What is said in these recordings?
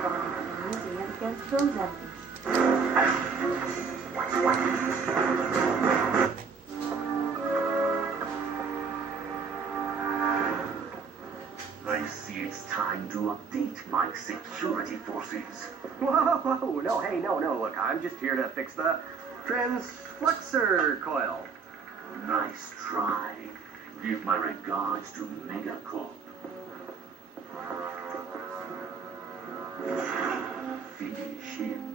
firing and using it against those enemies. I see it's time to update my security forces. Whoa, no, hey, no, look, I'm just here to fix the transflexor coil. Nice try. Give my regards to Megacorp. Finish him.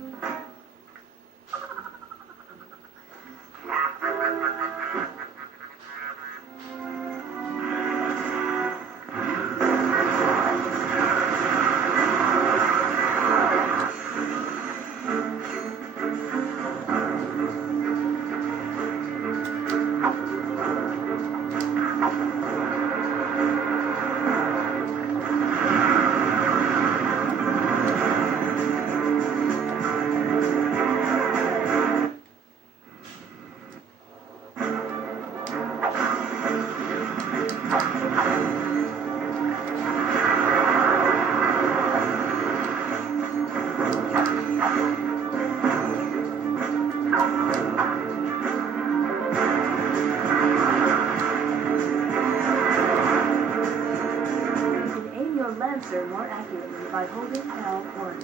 Lancer more accurately by holding L1.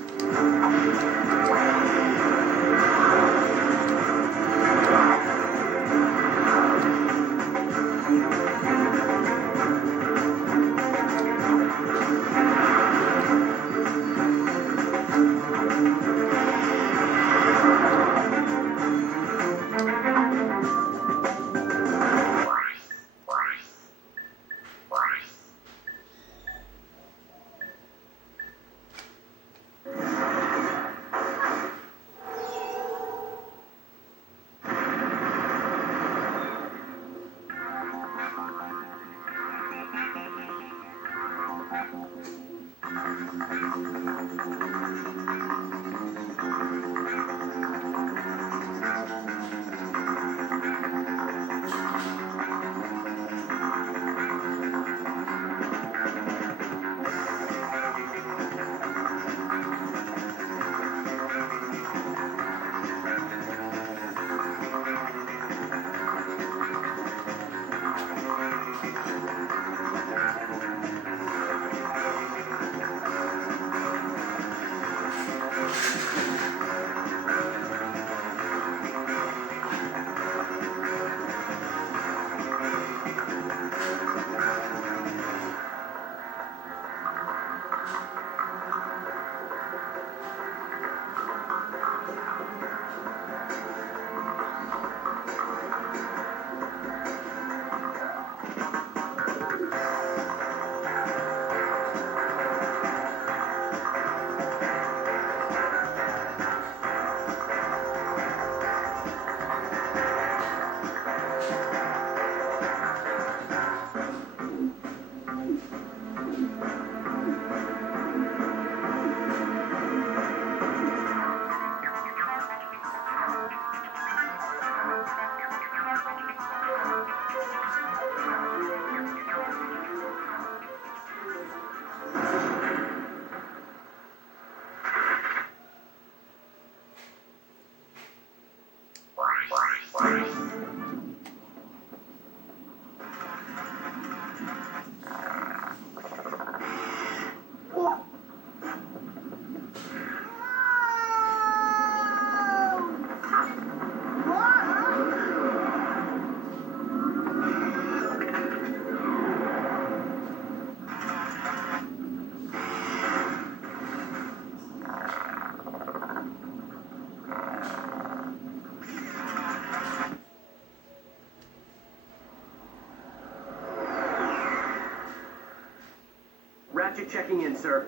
Ratchet checking in, sir.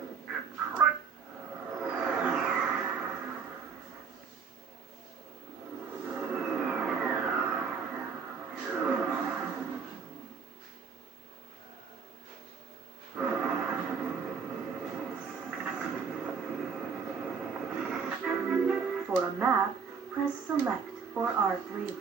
For a map, press Select or R3.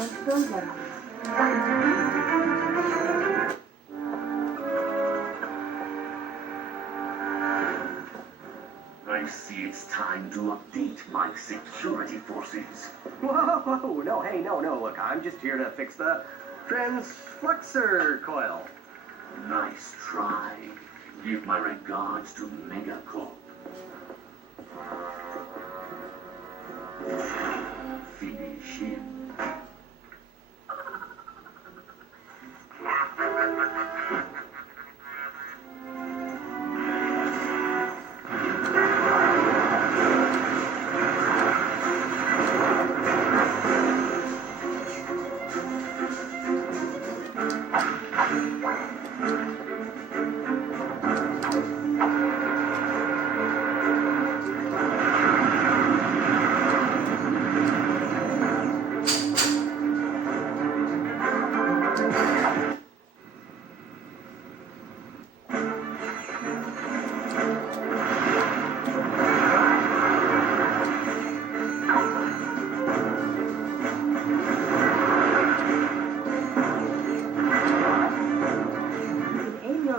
into the lens. I see it's time to update my security forces. Whoa, no, hey, no, look, I'm just here to fix the transflexor coil. Nice try. Give my regards to Megacorp. Finish him.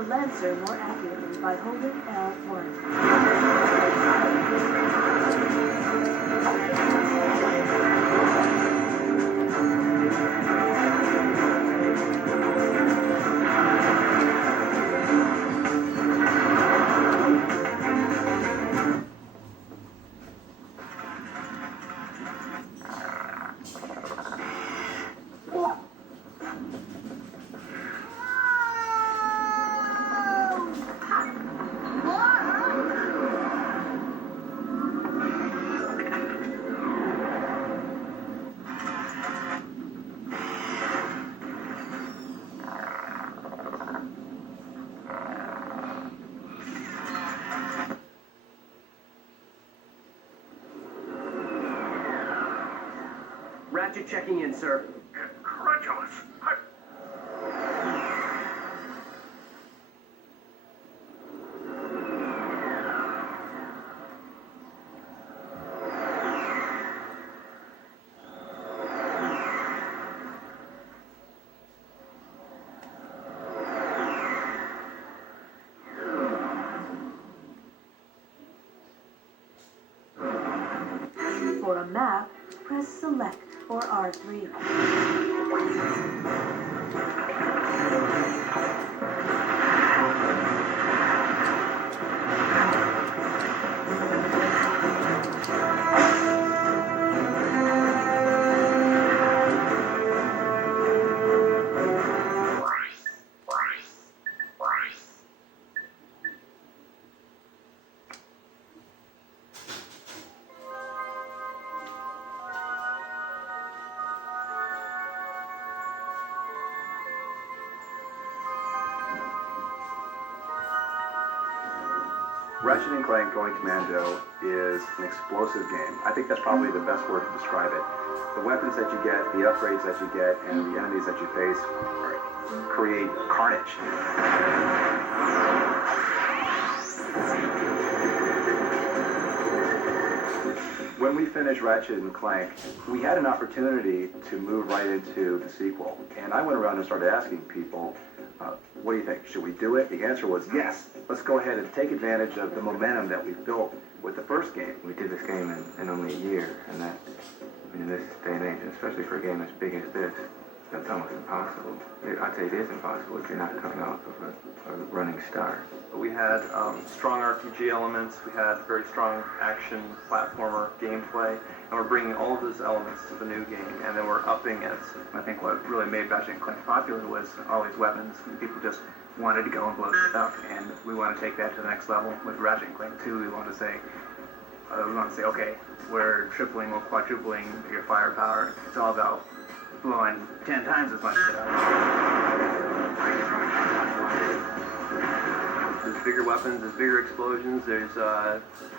Lancer more accurately by holding L1. Ratchet checking in, sir. Incredulous. For a map, press Select or R3. Ratchet and Clank Going Commando is an explosive game. I think that's probably the best word to describe it. The weapons that you get, the upgrades that you get, and the enemies that you face create carnage. When we finished Ratchet and Clank, we had an opportunity to move right into the sequel. And I went around and started asking people, what do you think? Should we do it? The answer was yes. Let's go ahead and take advantage of the momentum that we built with the first game. We did this game in only a year, and that, in this day and age, especially for a game as big as this, that's almost impossible. I'd say it is impossible if you're not coming off of a running start. We had strong RPG elements, we had very strong action platformer gameplay, and we're bringing all of those elements to the new game, and then we're upping it. I think what really made Ratchet and Clank popular was all these weapons, and people just wanted to go and blow stuff up, and we want to take that to the next level. With Ratchet and Clank 2, we want to say, okay, we're tripling or quadrupling your firepower. It's all about blowing 10 times as much stuff. There's bigger weapons, there's bigger explosions, there's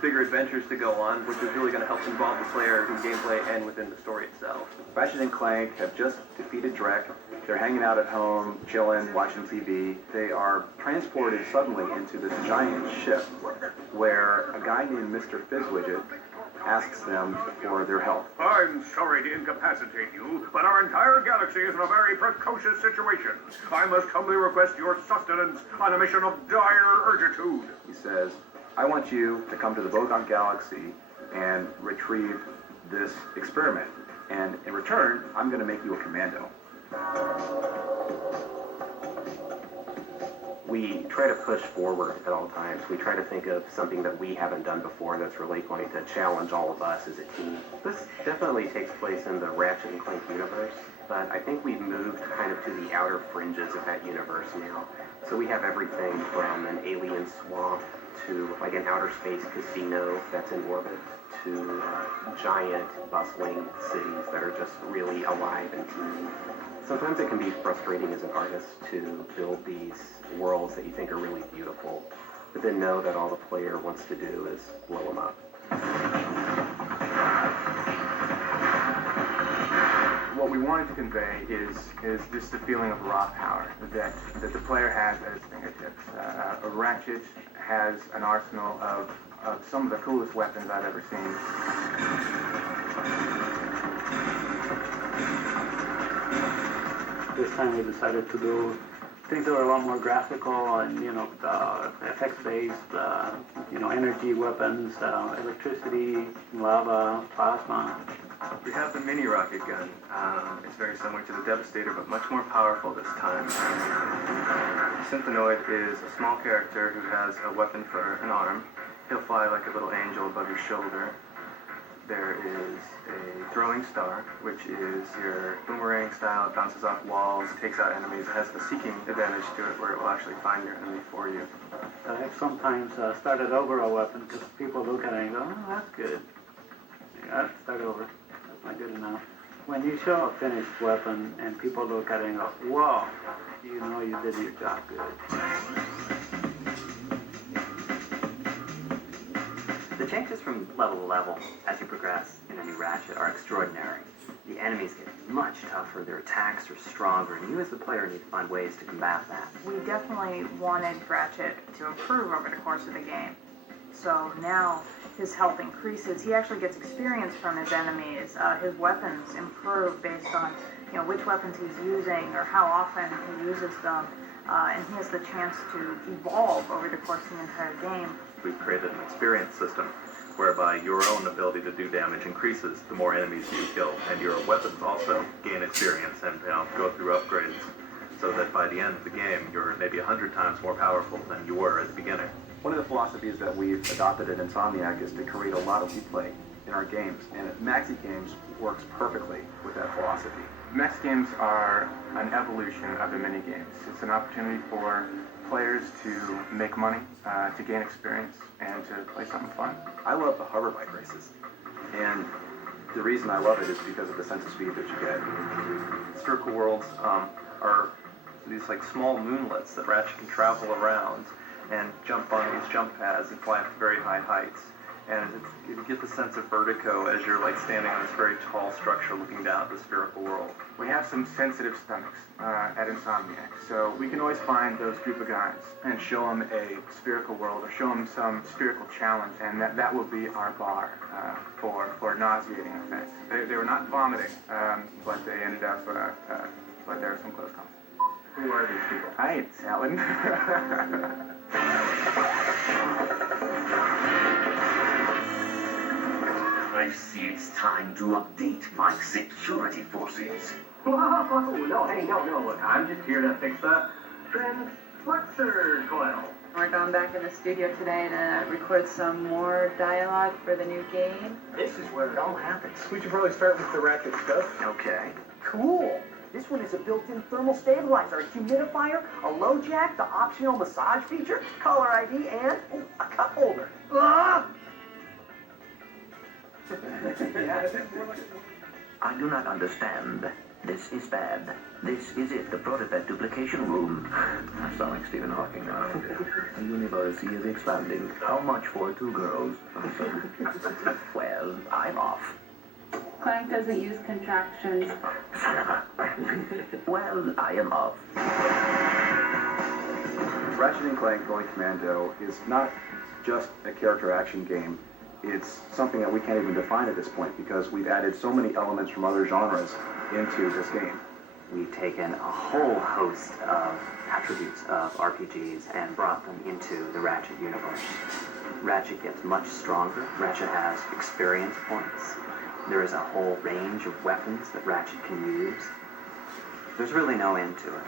bigger adventures to go on, which is really going to help involve the player in gameplay and within the story itself. Ratchet and Clank have just defeated Drek. They're hanging out at home, chilling, watching TV. They are transported suddenly into this giant ship where a guy named Mr. Fizzwidget asks them for their help. I'm sorry to incapacitate you, but our entire galaxy is in a very precocious situation. I must humbly request your sustenance on a mission of dire urgitude. He says, I want you to come to the Bogon Galaxy and retrieve this experiment. And in return, I'm going to make you a commando. We try to push forward at all times. We try to think of something that we haven't done before that's really going to challenge all of us as a team. This definitely takes place in the Ratchet and Clank universe, but I think we've moved kind of to the outer fringes of that universe now. So we have everything from an alien swamp to like an outer space casino that's in orbit to giant bustling cities that are just really alive and teeming. Sometimes it can be frustrating as an artist to build these worlds that you think are really beautiful, but then know that all the player wants to do is blow them up. What we wanted to convey is just a feeling of raw power that the player has at his fingertips. Ratchet has an arsenal of some of the coolest weapons I've ever seen. This time we decided to do things that were a lot more graphical and, effects-based, energy weapons, electricity, lava, plasma. We have the mini rocket gun. It's very similar to the Devastator, but much more powerful this time. Synthenoid is a small character who has a weapon for an arm. He'll fly like a little angel above your shoulder. There is a throwing star, which is your boomerang style. It bounces off walls, takes out enemies. It has the seeking advantage to it, where it will actually find your enemy for you. I have sometimes started over a weapon because people look at it and go, oh, that's good. You got to start over. That's not good enough. When you show a finished weapon and people look at it and go, whoa, you know you did your job good. The changes from level to level as you progress in a new Ratchet are extraordinary. The enemies get much tougher, their attacks are stronger, and you as the player need to find ways to combat that. We definitely wanted Ratchet to improve over the course of the game. So now his health increases. He actually gets experience from his enemies. His weapons improve based on which weapons he's using or how often he uses them. And he has the chance to evolve over the course of the entire game. We've created an experience system whereby your own ability to do damage increases the more enemies you kill, and your weapons also gain experience and go through upgrades, so that by the end of the game you're maybe 100 times more powerful than you were at the beginning. One of the philosophies that we've adopted at Insomniac is to create a lot of replay in our games, and Maxi Games works perfectly with that philosophy. Max games are an evolution of the mini games. It's an opportunity for players to make money, to gain experience, and to play something fun. I love the hover bike races, and the reason I love it is because of the sense of speed that you get. Spherical worlds are these like small moonlets that Ratchet can travel around and jump on these jump pads and fly up to very high heights. And you get the sense of vertigo as you're like standing on this very tall structure looking down at the spherical world. We have some sensitive stomachs at Insomniac, so we can always find those group of guys and show them a spherical world or show them some spherical challenge, and that will be our bar for nauseating effects. They were not vomiting, but they ended up, but there were some close calls. Who are these people? Hi, it's Alan. I see it's time to update my security forces. Whoa, no, hey, no, look, I'm just here to fix the flexor coil. We're going back in the studio today to record some more dialogue for the new game. This is where it all happens. We should probably start with the Ratchet stuff. Okay. Cool. This one is a built-in thermal stabilizer, a humidifier, a low jack, the optional massage feature, caller ID, and a cup holder. I do not understand. This is bad. This is it, the prototype duplication room. I sound like Stephen Hawking now. The universe is expanding. How much for two girls? Well, I'm off. Clank doesn't use contractions. Son of a... Well, I am off. Ratchet and Clank Going Commando is not just a character action game. it's something that we can't even define at this point because we've added so many elements from other genres into this game. We've taken a whole host of attributes of RPGs and brought them into the Ratchet universe. Ratchet gets much stronger. Ratchet has experience points. There is a whole range of weapons that Ratchet can use. There's really no end to it.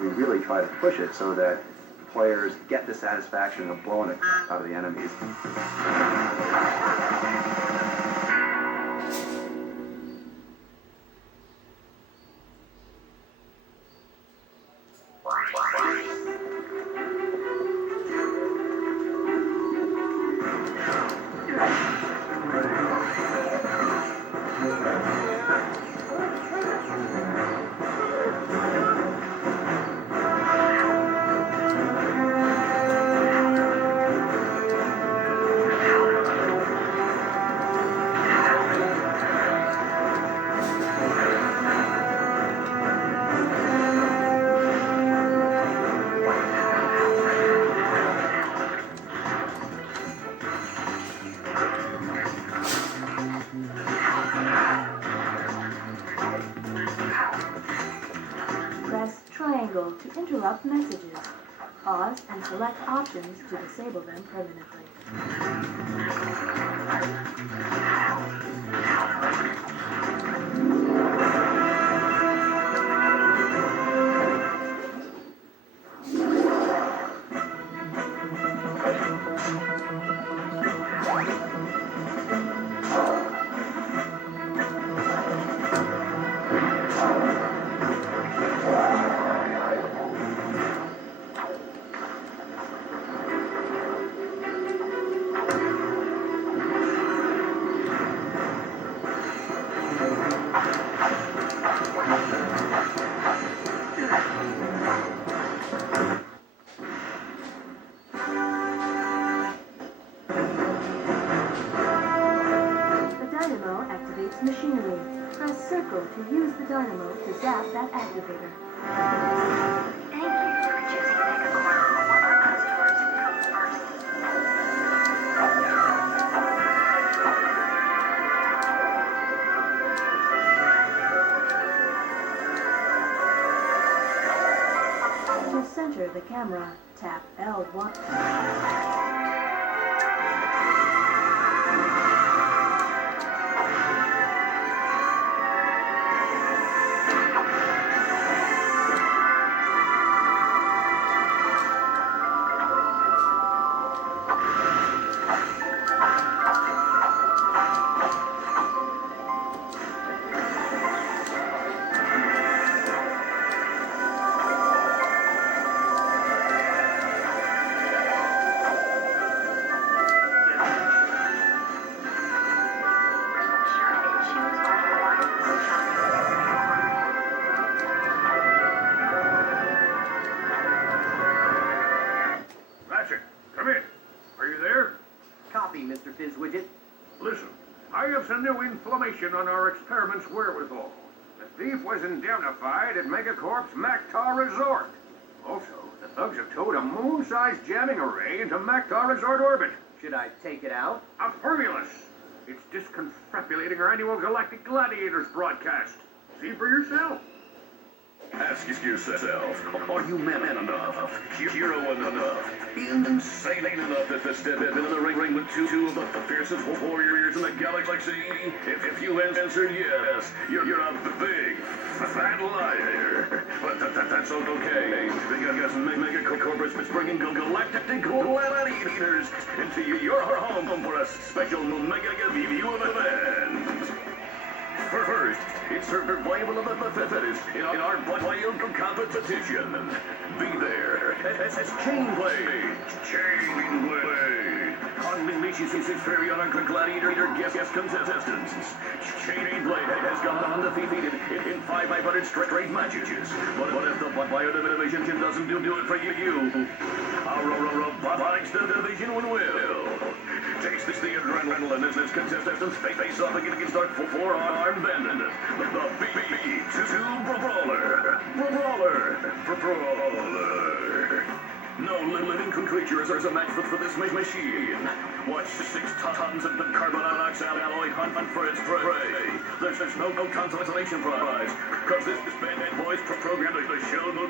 We really try to push it so that players get the satisfaction of blowing it out of the enemies. Press triangle to interrupt messages. Pause and select options to disable them permanently. Machinery. Press circle to use the dynamo to zap that activator. Thank you for choosing Megacorp. What our customers comes first. To center the camera, tap L1. Ratchet, come in. Are you there? Copy, Mr. Fizzwidget. Listen, I have some new information on our experiment's wherewithal. The thief was indemnified at Megacorp's Mactar Resort. Also, the thugs have towed a moon-sized jamming array into Mactar Resort orbit. Should I take it out? Affirmulous! It's disconfabulating our annual Galactic Gladiators broadcast. See for yourself. Ask yourself, are you man enough, hero enough, insane enough to step into the ring with two of the fiercest warriors in the galaxy? If you answered yes, you're a big, fat liar. But that's okay, because Megacorp is bringing galactic gladiators into your home for a special mega view of events. First, it's survival of the fittest in our wild competition. Be there as Chainblade. Unleashes his fury on our gladiator guest contestants. Chainblade has gone undefeated in 500 straight matches. But if the Biodivision doesn't do it for you, our robotics division will. Takes the adrenaline as his contestants face off against our four-armed bandit, the B2 Brawler. No living creature is a match for this machine. Watch 6 tons of carbon monoxide alloy hunt for its prey. There's no consolation prize, because this bad boy's programmed to show no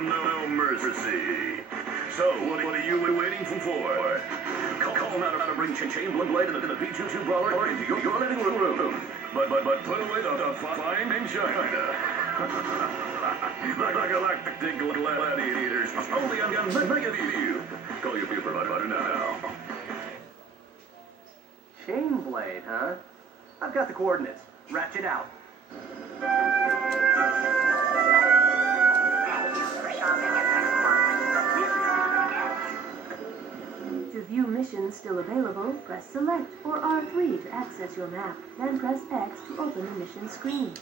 mercy. So, what are you waiting for? Call now to bring Chain Blade and the B-22 brawler into your living room. But put away the fine China. The galactic gladiators, only on Mega View. Call your beer provider now. Chain blade, huh? I've got the coordinates. Ratchet out. Thank you for shopping at Megacorp. To view missions still available, press Select or R3 to access your map, then press X to open the mission screen.